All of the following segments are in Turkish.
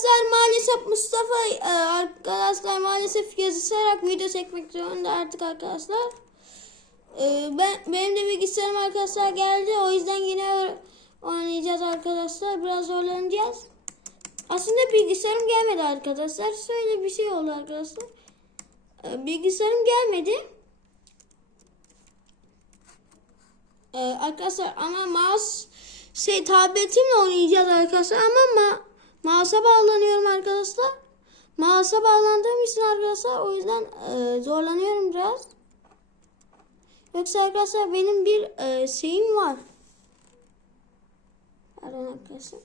Arkadaşlar maalesef Mustafa e, arkadaşlar maalesef yazışarak video çekmek zorunda artık arkadaşlar. E, ben benim de bilgisayarım arkadaşlar geldi. O yüzden yine oynayacağız arkadaşlar. Biraz zorlanacağız. Aslında bilgisayarım gelmedi arkadaşlar. Şöyle bir şey oldu arkadaşlar. E, bilgisayarım gelmedi. Arkadaşlar ama mouse şey tabletimle oynayacağız arkadaşlar ama ma mouse'a bağlanıyorum arkadaşlar. Mouse'a bağlandığım için arkadaşlar o yüzden e, zorlanıyorum biraz. Yoksa arkadaşlar benim bir e, şeyim var. Pardon arkadaşlar.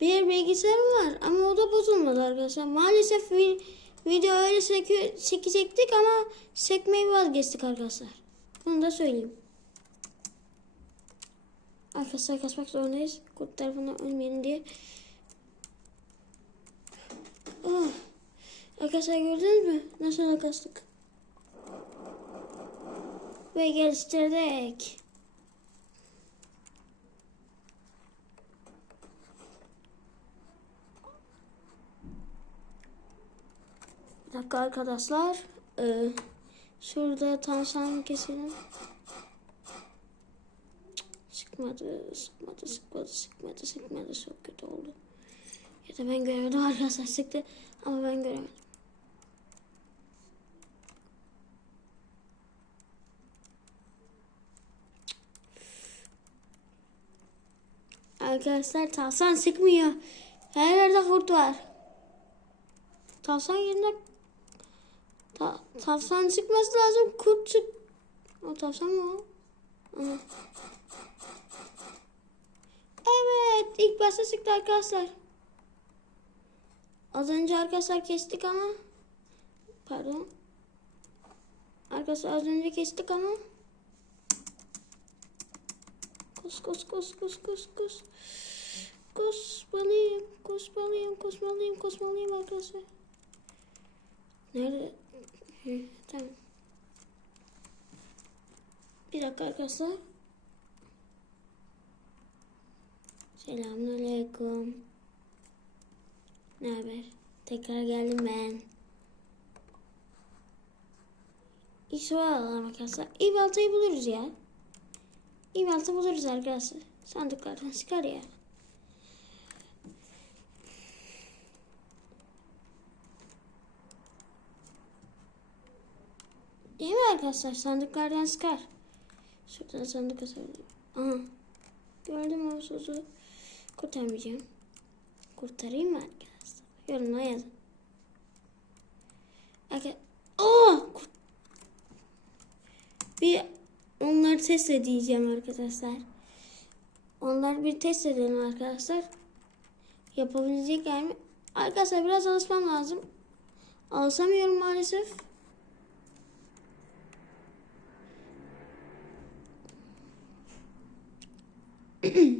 Bir bilgisayarım var ama o da bozulmadı arkadaşlar. Maalesef vi- video öyle çekecektik ama çekmeyi vazgeçtik arkadaşlar. Bunu da söyleyeyim. Arkadaşlar kaçmak zorundayız. Kurt tarafından ölmeyelim diye. Oh. Arkadaşlar gördünüz mü? Nasıl kastık? Ve geliştirdik. Bir dakika arkadaşlar. Ee, şurada tansan keselim. Sıkmadı, sıkmadı, sıkmadı, sıkmadı, sıkmadı. Çok kötü oldu. Da ben göremedim arkadaşlar sıktı ama ben göremedim. Arkadaşlar tavsan sıkmıyor. Her yerde kurt var. Tavsan yerinde ta, tavsan çıkması lazım. Kurt çık. O tavsan mı o? Evet, ilk başta sıktı arkadaşlar. Az önce arkadaşlar kestik ama pardon. Arkadaşlar az önce kestik ama Kos kos kos kos kos kos. Kosmalıyım, kosmalıyım, kosmalıyım, kosmalıyım arkadaşlar. Nerede? Hı, tamam. Bir dakika arkadaşlar. Selamünaleyküm. Ne haber? Tekrar geldim ben. İş var arkadaşlar. İyi baltayı buluruz ya. İyi balta buluruz arkadaşlar. Sandıklardan çıkar ya. Değil mi arkadaşlar? Sandıklardan çıkar. Şuradan sandık asabilirim. Aha. Gördüm o sözü. Kurtarmayacağım. Kurtarayım mı arkadaşlar? Yorumlara yazın. Arkadaşlar. Oh! Bir onları test edeceğim arkadaşlar. Onları bir test edelim arkadaşlar. Yapabilecekler mi? Arkadaşlar biraz alışmam lazım. Alışamıyorum maalesef.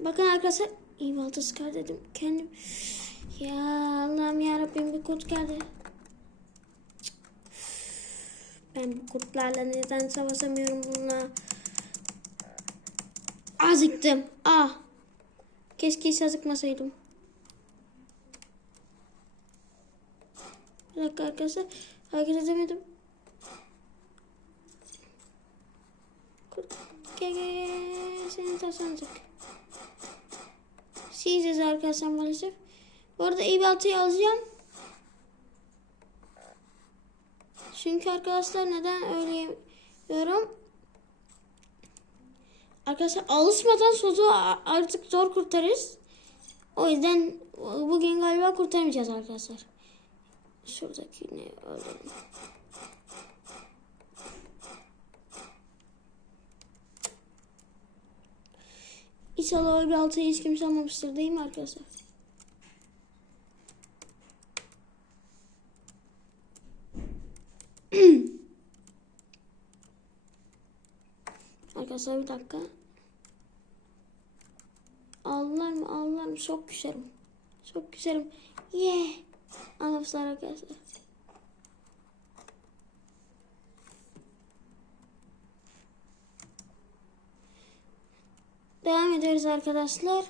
Bakın arkadaşlar iyi sıkar dedim. Kendim ya Allah'ım ya Rabbim bir kurt geldi. Ben bu kurtlarla neden savaşamıyorum bununla? Azıktım. Ah. Keşke hiç azıkmasaydım. Bir dakika arkadaşlar. Hareket edemedim. Kurt. Gel gel. Seni taşlanacak. Sileceğiz arkadaşlar maalesef. Bu arada iyi baltayı alacağım. Çünkü arkadaşlar neden öyle yapıyorum? Arkadaşlar alışmadan sozu artık zor kurtarırız. O yüzden bugün galiba kurtarmayacağız arkadaşlar. Şuradakini öldürelim. İnşallah o bir altıyı hiç kimse almamıştır değil mi arkadaşlar? arkadaşlar bir dakika. Ağlar mı ağlar mı çok güzelim. Çok güzelim. Yeah. Anlamışlar arkadaşlar. Devam ediyoruz arkadaşlar.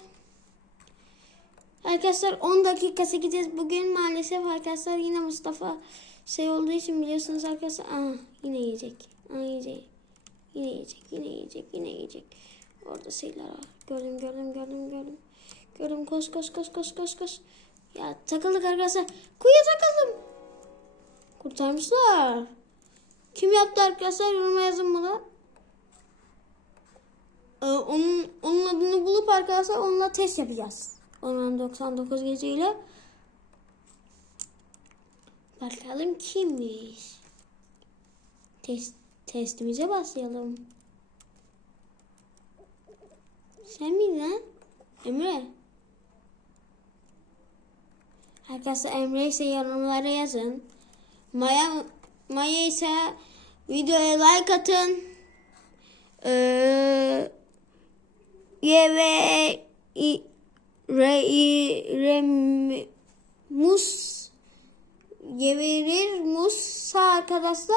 Arkadaşlar 10 dakika çekeceğiz. Bugün maalesef arkadaşlar yine Mustafa şey olduğu için biliyorsunuz arkadaşlar. Aa, yine yiyecek. Aa, yiyecek. Yine yiyecek. Yine yiyecek. Yine yiyecek. Orada şeyler var. Gördüm gördüm gördüm gördüm. Gördüm koş koş koş koş koş koş. Ya takıldık arkadaşlar. Kuyuya takıldım. Kurtarmışlar. Kim yaptı arkadaşlar yoruma yazın bana. Ee, onun, onun adını bulup arkadaşlar onunla test yapacağız. Orman 99 geceyle. Bakalım kimmiş. Test, testimize başlayalım. Sen miydin lan? Emre. Arkadaşlar Emre ise yorumlara yazın. Maya, Maya ise videoya like atın. Ee, ye ve i, re, i, mus gevirir musa arkadaşlar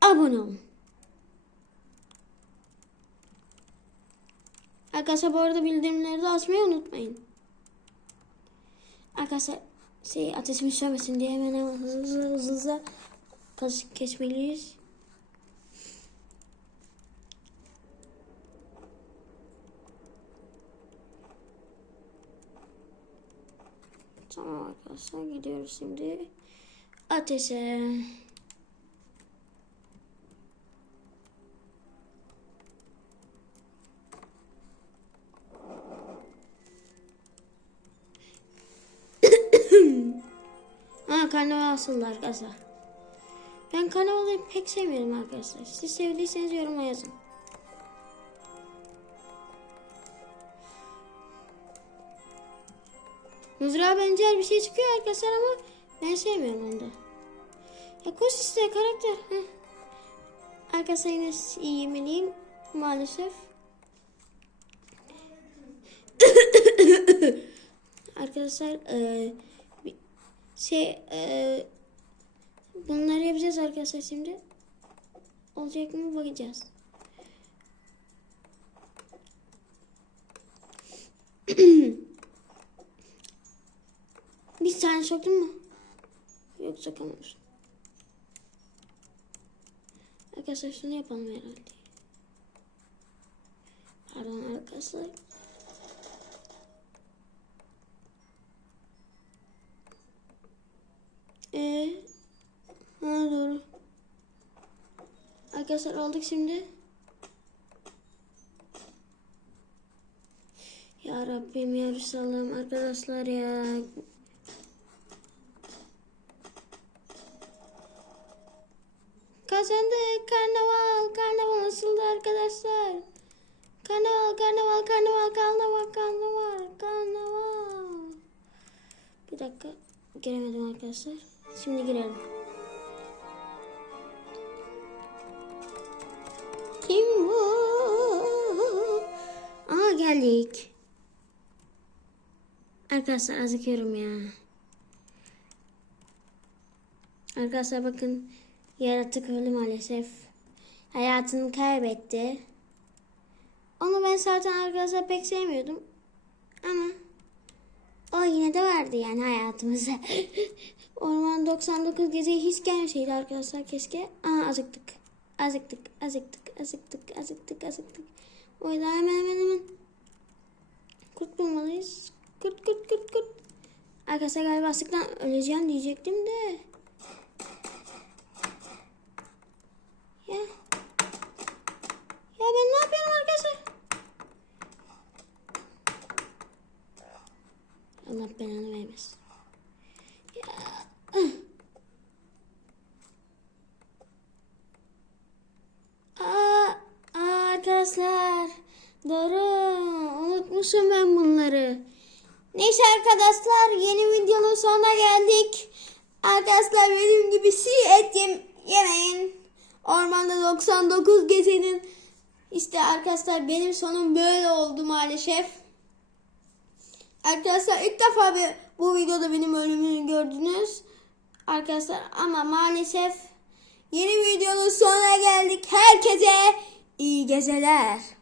abone olun. Arkadaşlar bu arada bildirimleri de açmayı unutmayın. Arkadaşlar şey ateşimiz sönmesin diye hemen hızlı hızlı hızlı, kesmeliyiz. Tamam arkadaşlar gidiyoruz şimdi ateşe. ha karnaval asıldı arkadaşlar. Ben karnavalı pek sevmiyorum arkadaşlar. Siz sevdiyseniz yoruma yazın. Mızrağa benzer bir şey çıkıyor arkadaşlar ama ben sevmiyorum onu da. Ya koş işte karakter. Arkadaşlar yine iyi yemeliyim maalesef. arkadaşlar e, şey e, bunları yapacağız arkadaşlar şimdi. Olacak mı bakacağız. Bir soktun mu? Yok sokamamışım. Arkadaşlar şunu yapalım herhalde. Pardon arkadaşlar. Ee, ha doğru. Arkadaşlar aldık şimdi. Ya Rabbim ya Resulallah arkadaşlar ya. Kazandık karnaval karnaval nasıldı arkadaşlar? Karnaval karnaval karnaval karnaval karnaval karnaval. Bir dakika giremedim arkadaşlar. Şimdi girelim. Kim bu? Aa geldik. Arkadaşlar azıkıyorum ya. Arkadaşlar bakın yaratık öldü maalesef. Hayatını kaybetti. Onu ben zaten arkadaşlar pek sevmiyordum. Ama o yine de vardı yani hayatımıza. Orman 99 geziye hiç gelmeseydi arkadaşlar keşke. Aa azıktık. Azıktık, azıktık, azıktık, azıktık, azıktık. O yüzden hemen hemen hemen kurt bulmalıyız. Kurt, kurt, kurt, kurt. Arkadaşlar galiba açlıktan öleceğim diyecektim de. Ya. Ya ben ne yapıyorum arkadaşlar? Allah belanı vermesin. Ya. Aa, aa, arkadaşlar. Doğru. Unutmuşum ben bunları. Neyse arkadaşlar yeni videonun sonuna geldik. Arkadaşlar benim gibi çiğ et yem yemeyin. Ormanda 99 gezenin. İşte arkadaşlar benim sonum böyle oldu maalesef. Arkadaşlar ilk defa be- bu videoda benim ölümümü gördünüz. Arkadaşlar ama maalesef yeni videonun sonuna geldik. Herkese iyi geceler.